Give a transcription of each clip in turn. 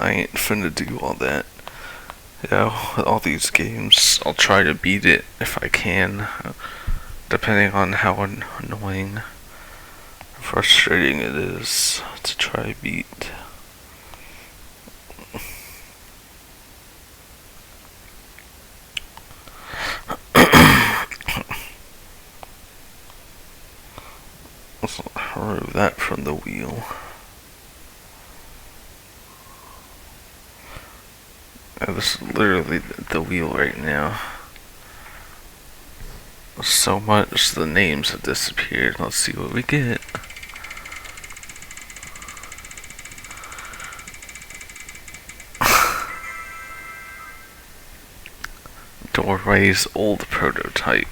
I ain't finna do all that. You know, with all these games, I'll try to beat it if I can, depending on how annoying, frustrating it is to try to beat. Let's remove that from the wheel. This is literally the wheel right now. So much, the names have disappeared. Let's see what we get. Doorway's old prototype.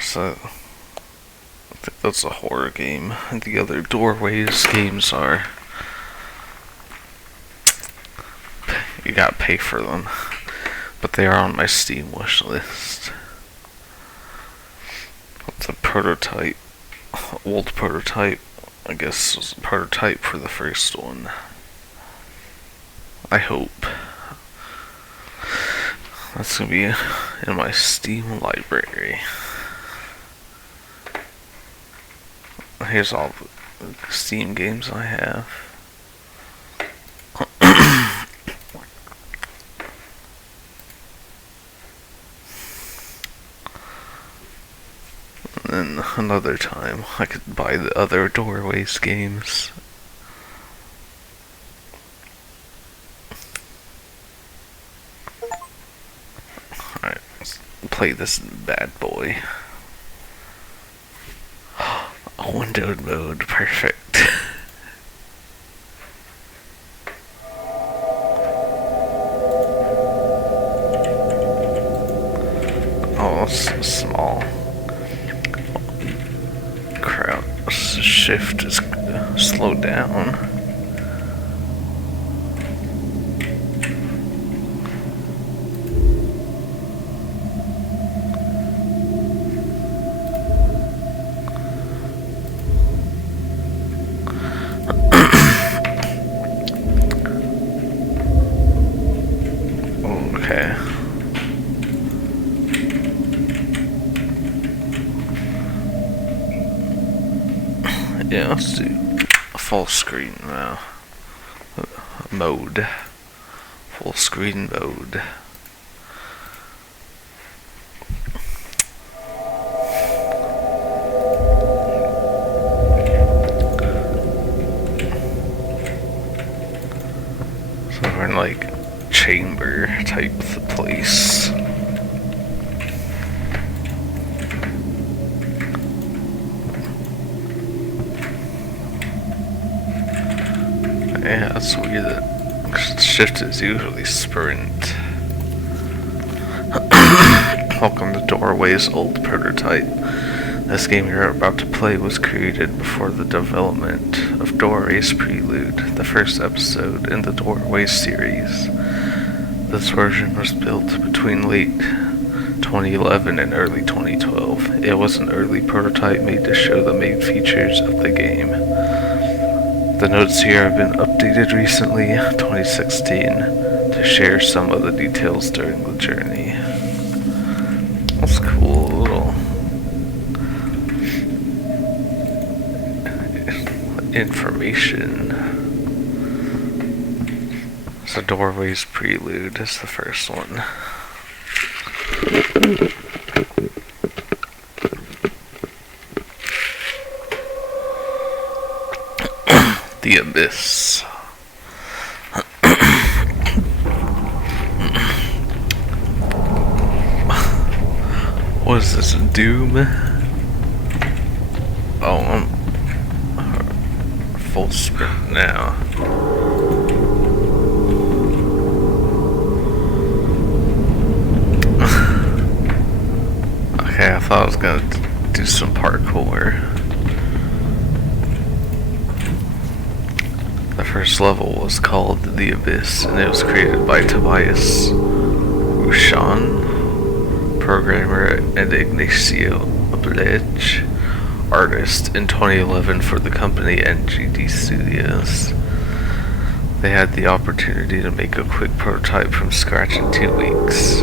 So, I think that's a horror game. And the other Doorways games are, you gotta pay for them, but they are on my Steam wish list. It's a prototype, old prototype. I guess it was a prototype for the first one. I hope. That's gonna be in my Steam library. Here's all the Steam games I have. And then another time I could buy the other Doorways games. Alright, let's play this bad boy. Windowed mode, perfect. Oh, it's small. Crowd shift is slowed down. Okay. Yeah, let's do a full screen now. Mode. Full screen mode. So we're in like chamber type place. Yeah, that's weird that shift is usually sprint. Welcome to Doorway's old prototype. This game you're about to play was created before the development of Doorway's Prelude, the first episode in the Doorway series. This version was built between late 2011 and early 2012. It was an early prototype made to show the main features of the game. The notes here have been updated recently, 2016, to share some of the details during the journey. That's cool, little information. So Doorway's Prelude is the first one. The Abyss. What is this, Doom? Oh, I'm full sprint now. Okay, I thought I was gonna do some parkour. The first level was called The Abyss, and it was created by Tobias Ushan, programmer, and Ignacio Abledge, artist in 2011 for the company NGD Studios. They had the opportunity to make a quick prototype from scratch in 2 weeks.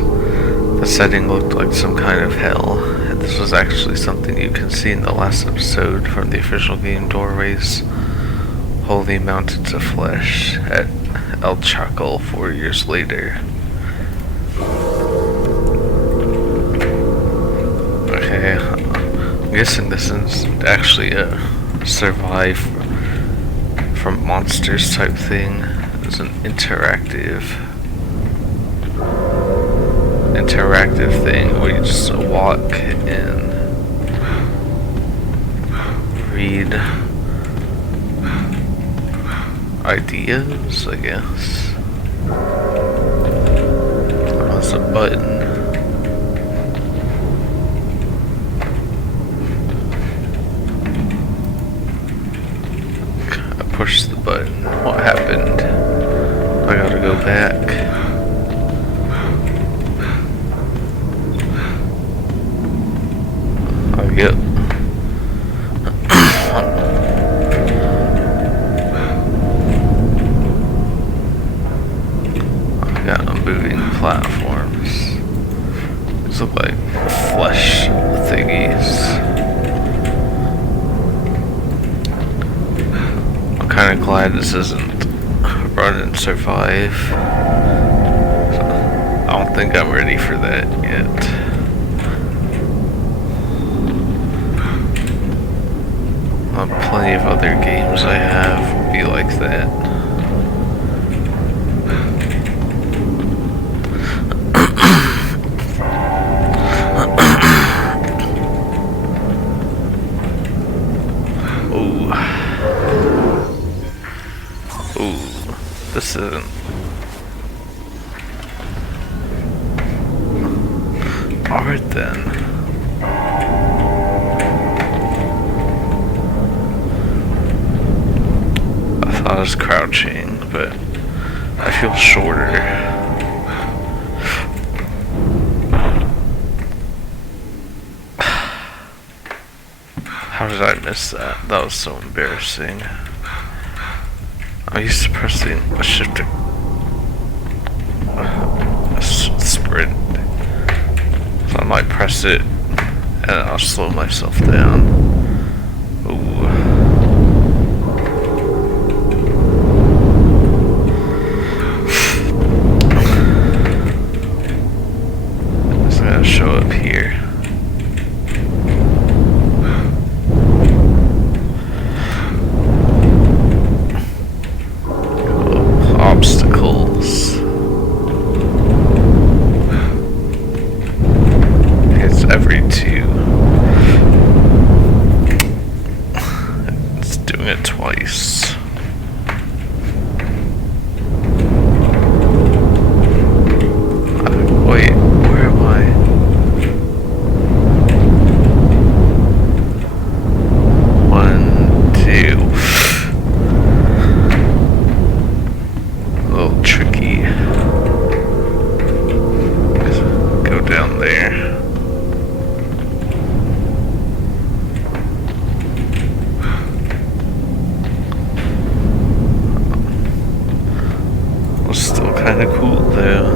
The setting looked like some kind of hell, and this was actually something you can see in the last episode from the official game Doorways, Holy Mountains of Flesh, at El Chacal 4 years later. Okay, I'm guessing this is actually a survive from monsters type thing. It's an interactive thing where you just walk and read ideas, I guess. Oh, there's a button. I pushed the button. What happened? I gotta go back. Oh, yep. Platforms. These look like flesh thingies. I'm kind of glad this isn't Run and Survive. I don't think I'm ready for that yet. Plenty of other games I have will be like that. This isn't. Alright then. I thought I was crouching, but I feel shorter. How did I miss that? That was so embarrassing. I'm used to pressing a shift to sprint, so I might press it and I'll slow myself down. Ooh. It's gonna show up here. Obstacles. It's every 2. It's doing it twice. Wait, where am I? One, 2. Tricky. Go down there. Was still kind of cool though.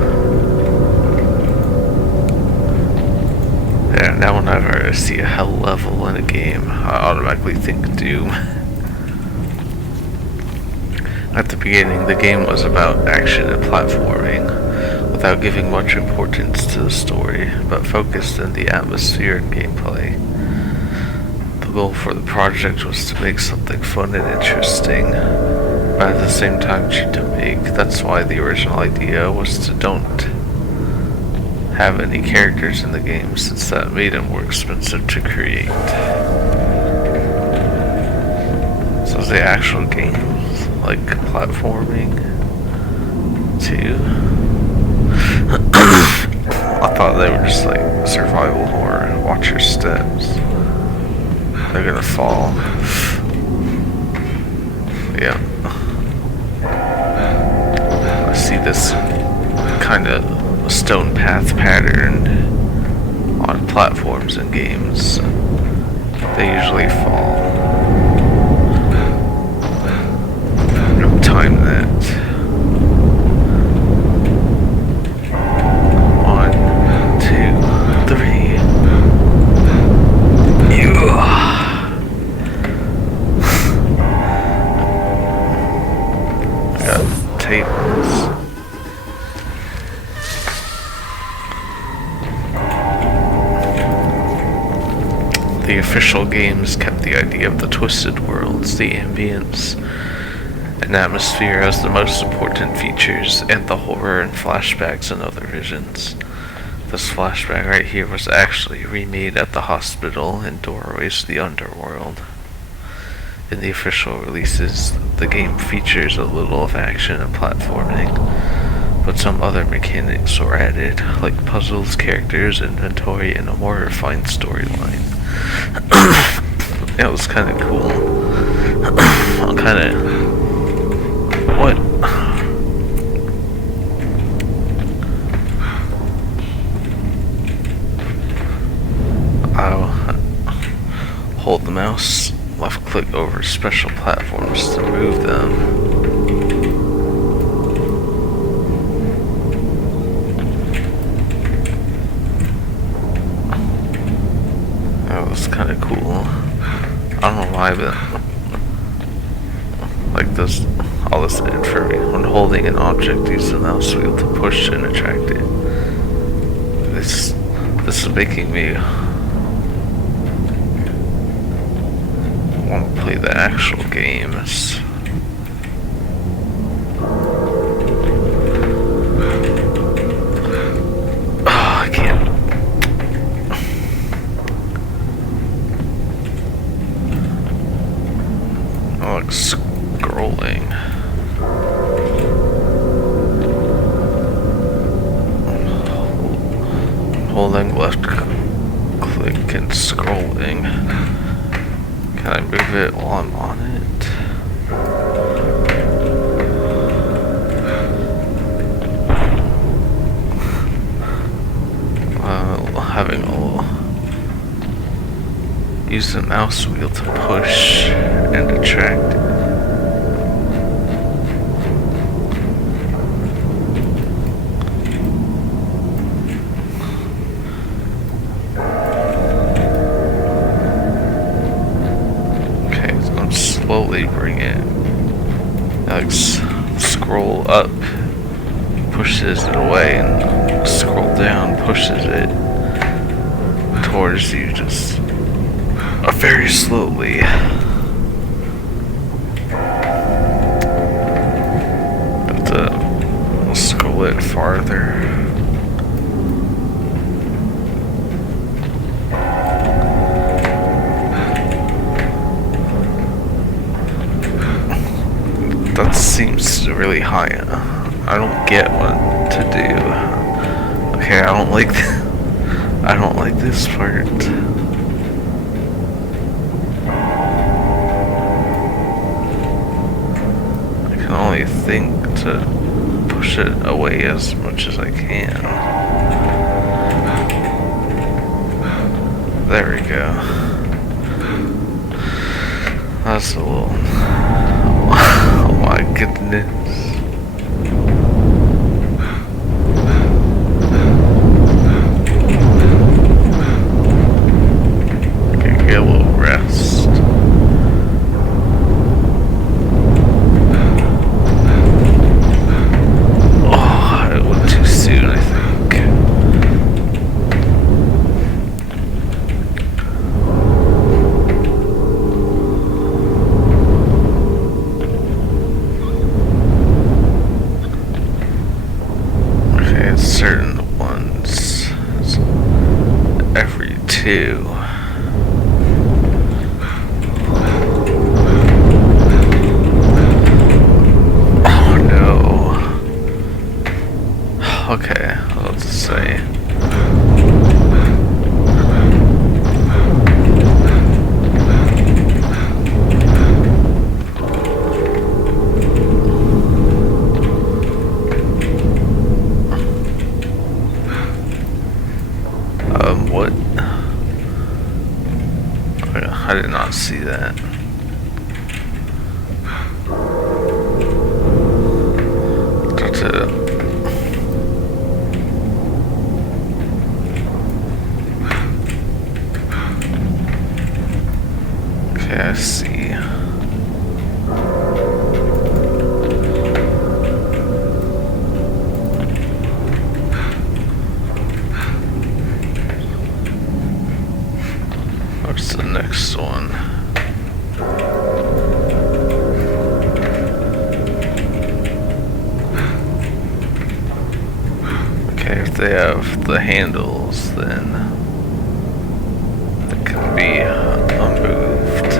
Yeah, now whenever I see a hell level in a game, I automatically think Doom. At the beginning, the game was about action and platforming, without giving much importance to the story, but focused in the atmosphere and gameplay. The goal for the project was to make something fun and interesting, but at the same time cheap to make. That's why the original idea was to don't have any characters in the game, since that made it more expensive to create. So the actual game like platforming too. I thought they were just like survival horror. Watch your steps. They're gonna fall. Yeah. I see this kind of stone path pattern on platforms in games. They usually fall. Time that. 1, 2, 3. I got tables. The official games kept the idea of the twisted worlds, the ambience, and atmosphere as the most important features, and the horror and flashbacks and other visions. This flashback right here was actually remade at the hospital in Doorways to the Underworld. In the official releases, the game features a little of action and platforming, but some other mechanics were added, like puzzles, characters, inventory, and a more refined storyline. It was kind of cool. I'm kind of... What? I'll hold the mouse, left click over special platforms to move them. That was kind of cool. I don't know why, but like this, all this information. When holding an object, use the mouse wheel to push and attract it. This is making me want to play the actual games. Oh, I can't. I like scrolling. Holding left click and scrolling. Can I move it while I'm on it? Having a use the mouse wheel to push and attract it. Slowly bring it, like scroll up, pushes it away, and scroll down, pushes it towards you, just very slowly. Have to scroll it farther. That seems really high. I don't get what to do. Okay, I don't like I don't like this part. I can only think to push it away as much as I can. There we go. That's a little... Oh my goodness. Okay, get a little rest. Oh, it went too soon, I think. Certain ones every 2. I did not see that. That's it. Okay, I see. What's the next one? Okay, if they have the handles, then they can be unmoved.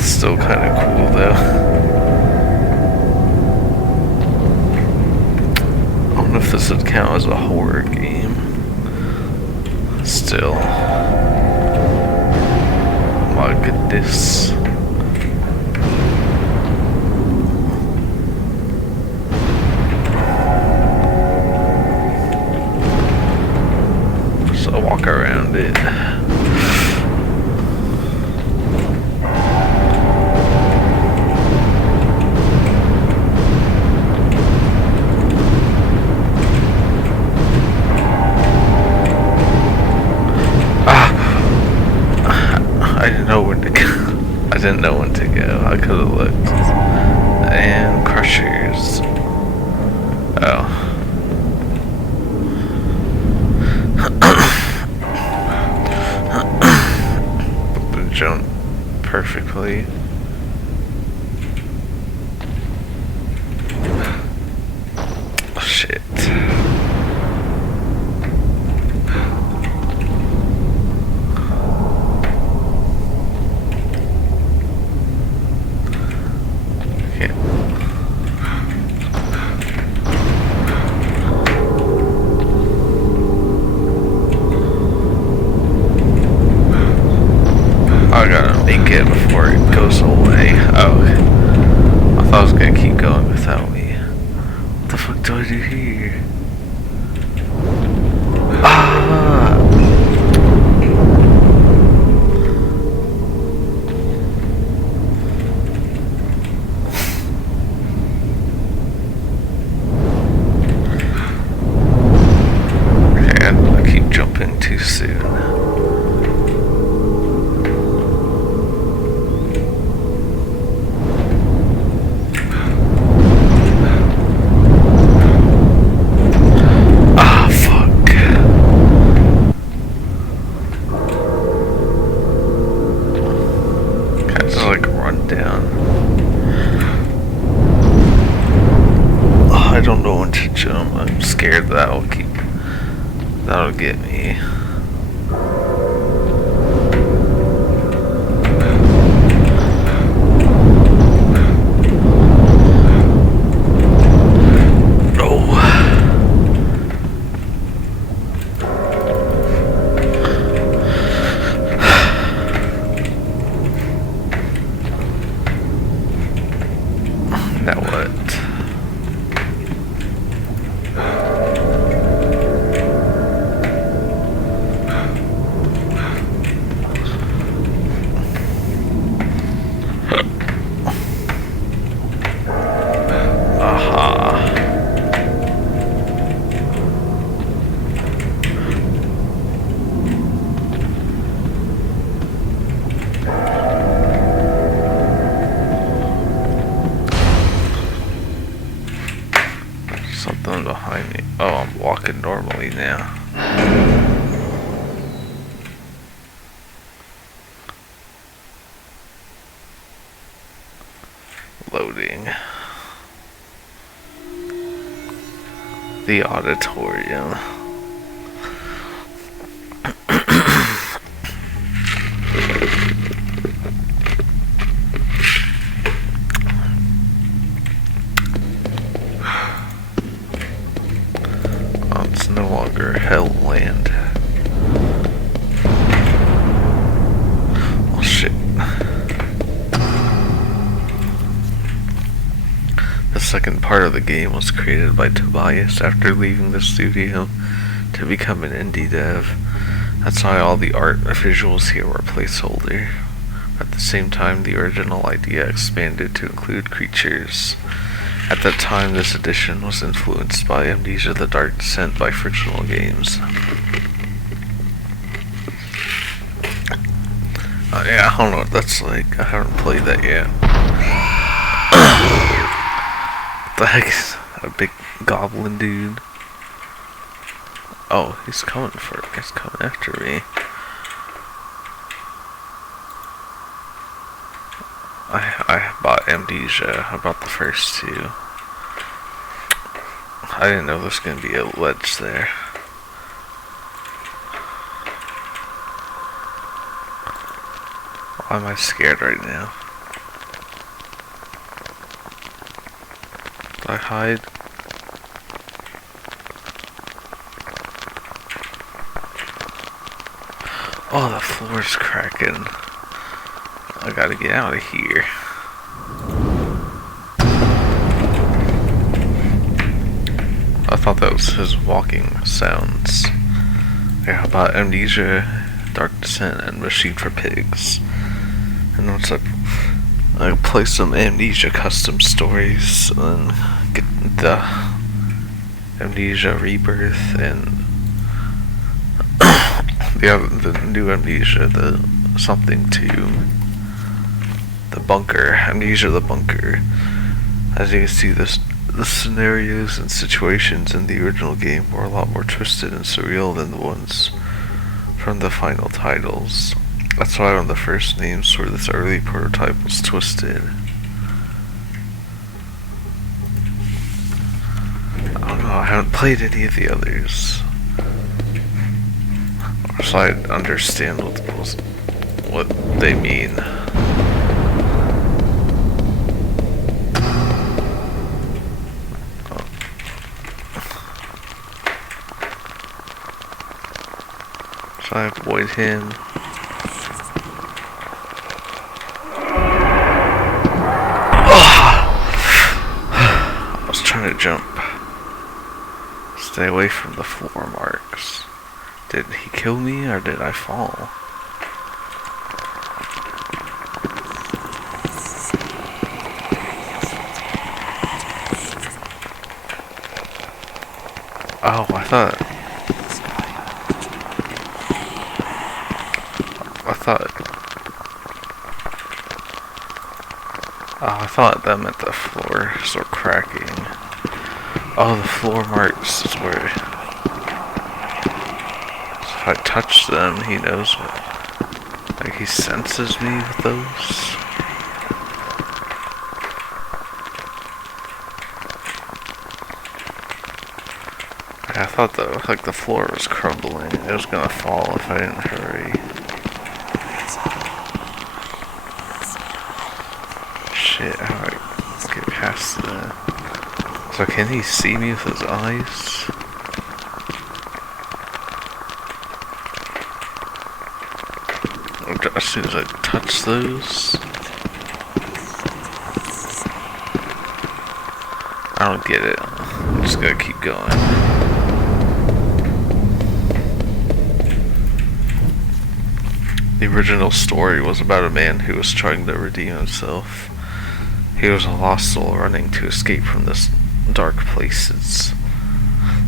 Still kind of cool though. I don't know if this would count as a horror game. Still. My goodness. So I'll walk around it. I didn't know when to go. I didn't know when to go. I could have looked. And crushers. Oh. The jump perfectly. Oh, shit. I gotta make it before it goes away. Oh, I thought I was gonna keep going without me. What the fuck do I do here? Ah! Okay, I keep jumping too soon. Down. Oh, I don't know when to jump. I'm scared that'll get me. Now what? Aha. Something behind me. Oh, I'm walking normally now. Loading. The auditorium. Oh, it's no longer Hellland. shit. The second part of the game was created by Tobias after leaving the studio to become an indie dev. That's why all the art visuals here were placeholder. At the same time, the original idea expanded to include creatures. At that time, this edition was influenced by Amnesia: The Dark Descent by Frictional Games. Yeah, I don't know what that's like. I haven't played that yet. What the heck's a big goblin dude? Oh, he's coming after me. I bought Amnesia. I bought the first two. I didn't know there was gonna be a ledge there. Why am I scared right now? Do I hide? Oh, the floor's cracking. I gotta get out of here. I thought that was his walking sounds. Yeah, about Amnesia, Dark Descent, and Machine for Pigs. And once I play some Amnesia custom stories and get the Amnesia Rebirth and the new Amnesia, the something to the bunker, Amnesia the bunker. As you can see, the scenarios and situations in the original game were a lot more twisted and surreal than the ones from the final titles. That's why one of the first names for this early prototype was Twisted. I don't know, I haven't played any of the others, so I understand what they mean. Should I avoid him? I was trying to jump. Stay away from the floor marks. Did he kill me or did I fall? Oh, I thought that meant the floors were cracking. Oh, the floor marks is where... So if I touch them, he knows what... Like, he senses me with those. I thought the floor was crumbling. It was gonna fall if I didn't hurry. Shit, how do I get past that? So can he see me with his eyes? As soon as I touch those? I don't get it. I'm just gonna keep going. The original story was about a man who was trying to redeem himself. He was a lost soul running to escape from this dark places.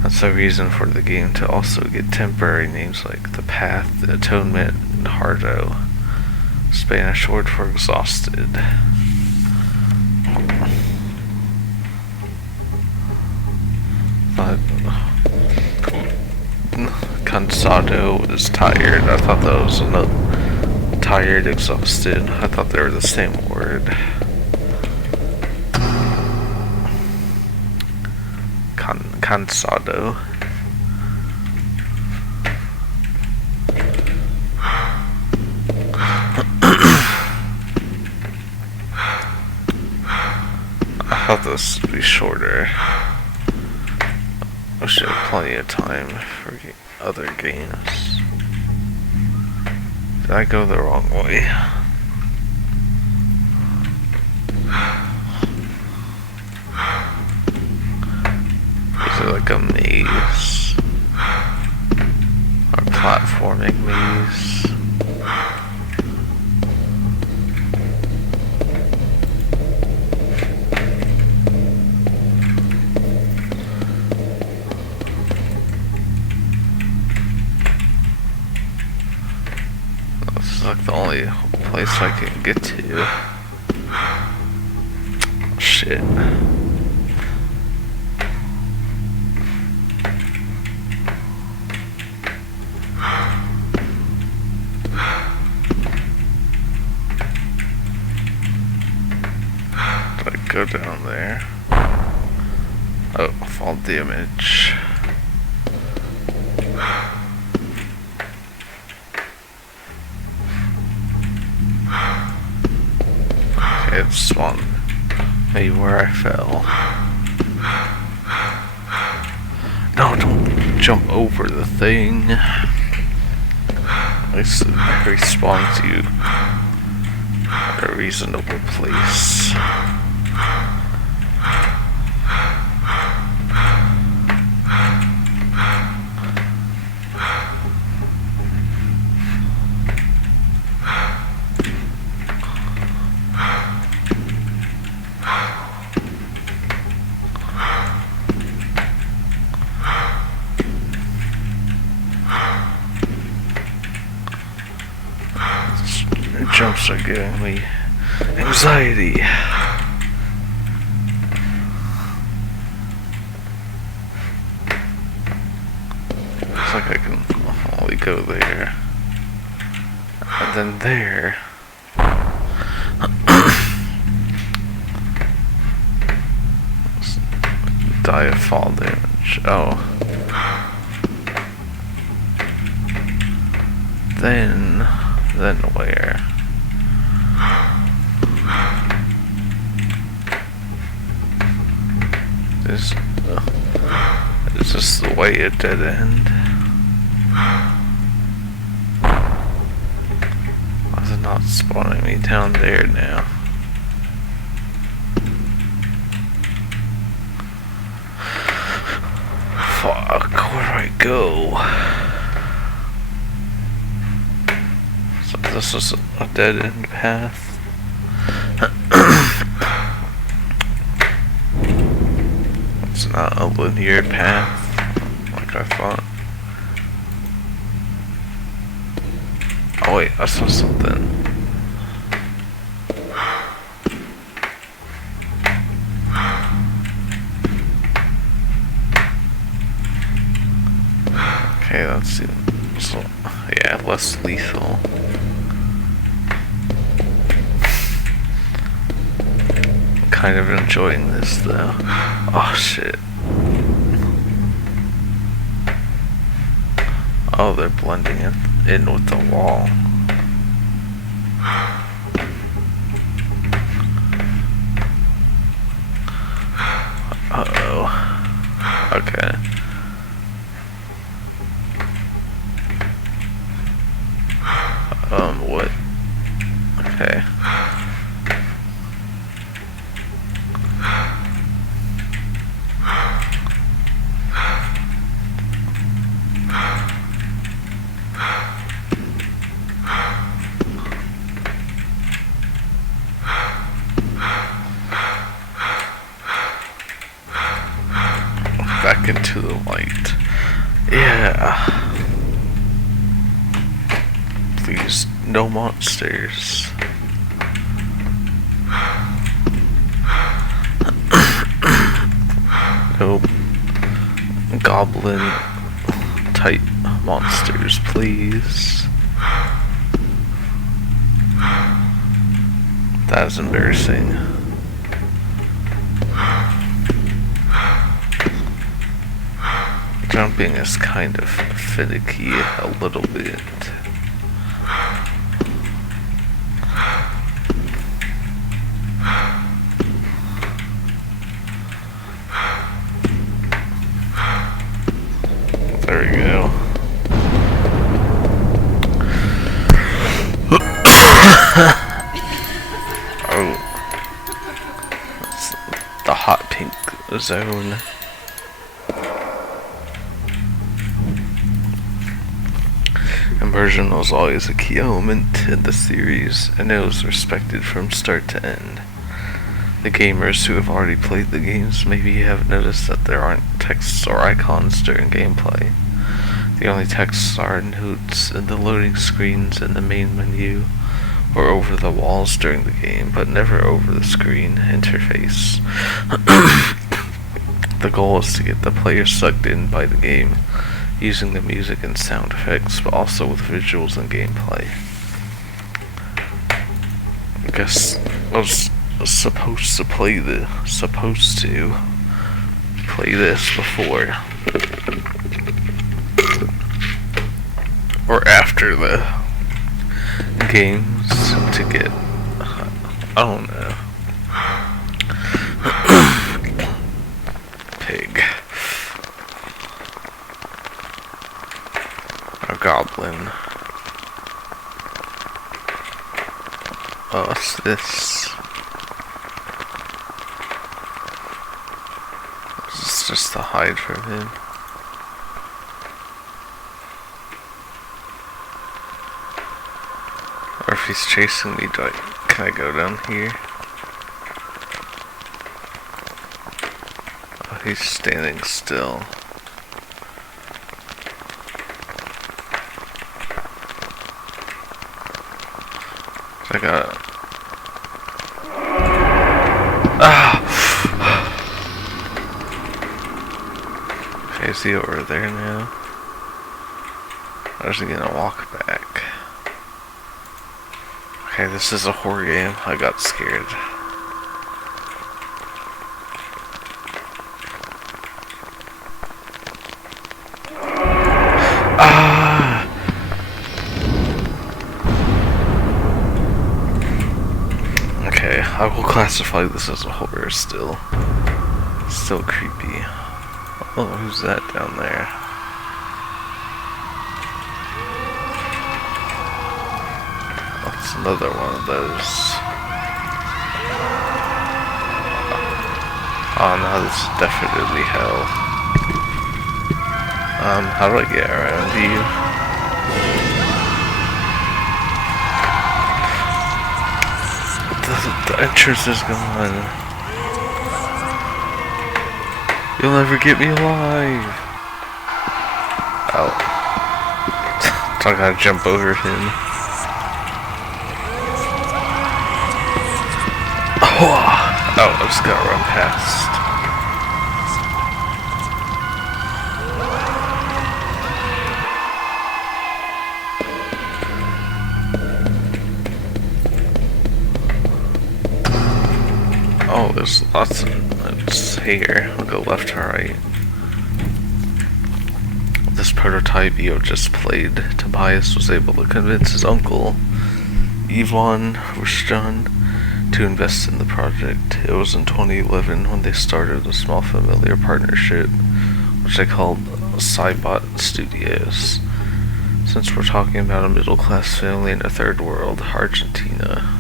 That's the reason for the game to also get temporary names like The Path, The Atonement, and Hardo, Spanish word for exhausted. But cansado is tired. I thought that was another tired, exhausted. I thought they were the same word. Cansado. I thought this would be shorter. I should have plenty of time for other games. Did I go the wrong way? Is it like a maze? Or platforming maze? This is like the only place I can get to. Shit. Did I go down there? Oh, fall damage. Okay, it spawned me where I fell. No, don't jump over the thing. At least it respawns you at a reasonable place. Jumps are giving me anxiety. Looks like I can only go there. And then there. Die of fall damage. Oh. Then where? Is this the way a dead end? Why is it not spawning me down there now? Fuck, where do I go? So this is a dead end path. It's not a linear path like I thought. Oh wait, I saw something. Okay, that's so, yeah, less lethal. Kind of enjoying this though. Oh shit. Oh, they're blending it in with the wall. Uh-oh. Okay. What? Okay. Back into the light. Yeah. Please, no monsters. No goblin type monsters, please. That is embarrassing. Jumping is kind of finicky a little bit. There we go. Oh. his own. Immersion was always a key element in the series, and it was respected from start to end. The gamers who have already played the games maybe have noticed that there aren't texts or icons during gameplay. The only texts are notes in the loading screens in the main menu, or over the walls during the game, but never over the screen interface. The goal is to get the player sucked in by the game, using the music and sound effects, but also with visuals and gameplay. I guess I was supposed to play this before or after the games to get, I don't know. Pig. A goblin. Oh, what's this? This is just to hide from him. Or if he's chasing me, can I go down here? Oh, he's standing still. I got. Okay, is he over there now? Or is he gonna walk back? Okay, this is a horror game. I got scared. Okay, I will classify this as a horror still. Still creepy. Oh, who's that down there? That's another one of those. Oh no, this is definitely hell. How do I get around you? The entrance is gone. You'll never get me alive. Oh. So I gotta jump over him. Oh, I just gotta run past. Oh, there's lots of it's here. I'll go left to right. This prototype Eo just played, Tobias was able to convince his uncle, NoahH1, to invest in the project. It was in 2011 when they started a small familiar partnership, which they called Cybot Studios. Since we're talking about a middle-class family in a third world, Argentina,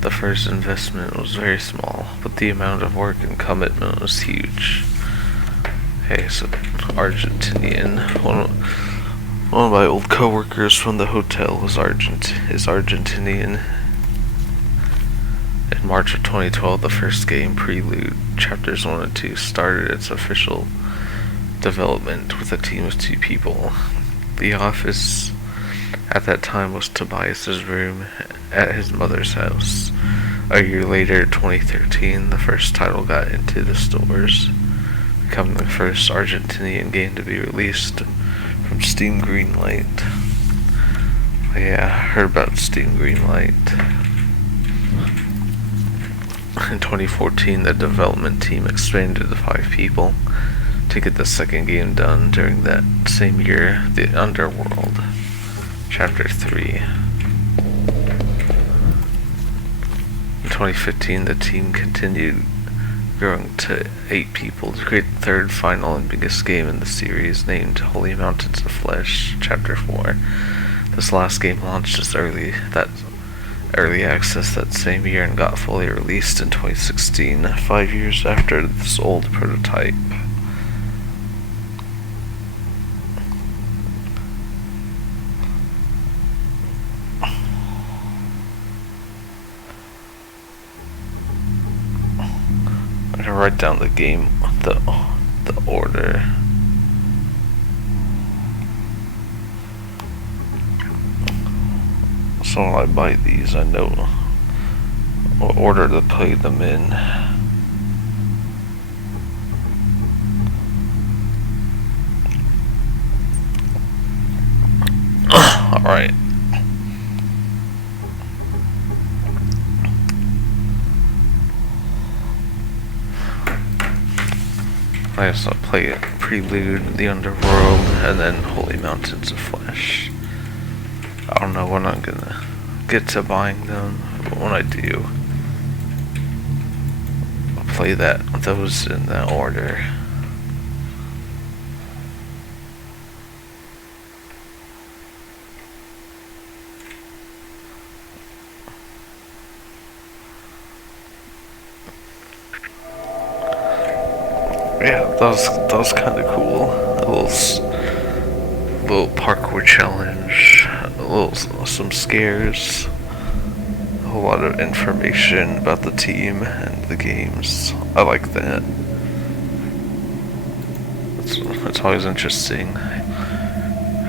the first investment was very small, but the amount of work and commitment was huge. Okay, so Argentinian. One of my old coworkers from the hotel is Argentinian. In March of 2012, the first game, Prelude, Chapters 1 and 2, started its official development with a team of 2 people. The office at that time was Tobias's room at his mother's house. A year later, 2013, the first title got into the stores, becoming the first Argentinian game to be released from Steam Greenlight. Yeah, I heard about Steam Greenlight. In 2014, the development team expanded to 5 people to get the second game done during that same year, The Underworld, Chapter 3. In 2015, the team continued growing to 8 people to create the third, final, and biggest game in the series, named Holy Mountains of Flesh, Chapter 4. This last game launched as early early access that same year and got fully released in 2016, 5 years after this old prototype. I'm gonna write down the game, the order. So when I buy these, I know what order to play them in. Alright. I just want to play it, Prelude, The Underworld, and then Holy Mountains of Flesh. I don't know when I'm gonna get to buying them, but when I do, I'll play those in that order. Yeah, that was kind of cool. A little parkour challenge, some scares, a whole lot of information about the team and the games. I like that. It's always interesting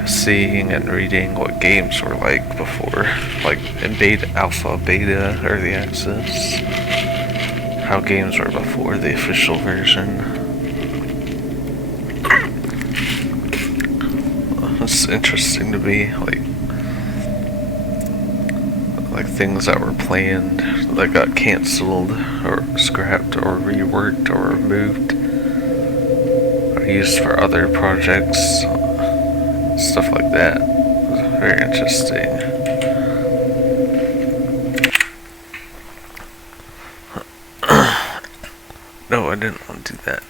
seeing and reading what games were like before, like in alpha, beta, early access. How games were before the official version. It's interesting to me, like things that were planned that got cancelled or scrapped or reworked or removed or used for other projects, stuff like that. It's very interesting. No, I didn't want to do that.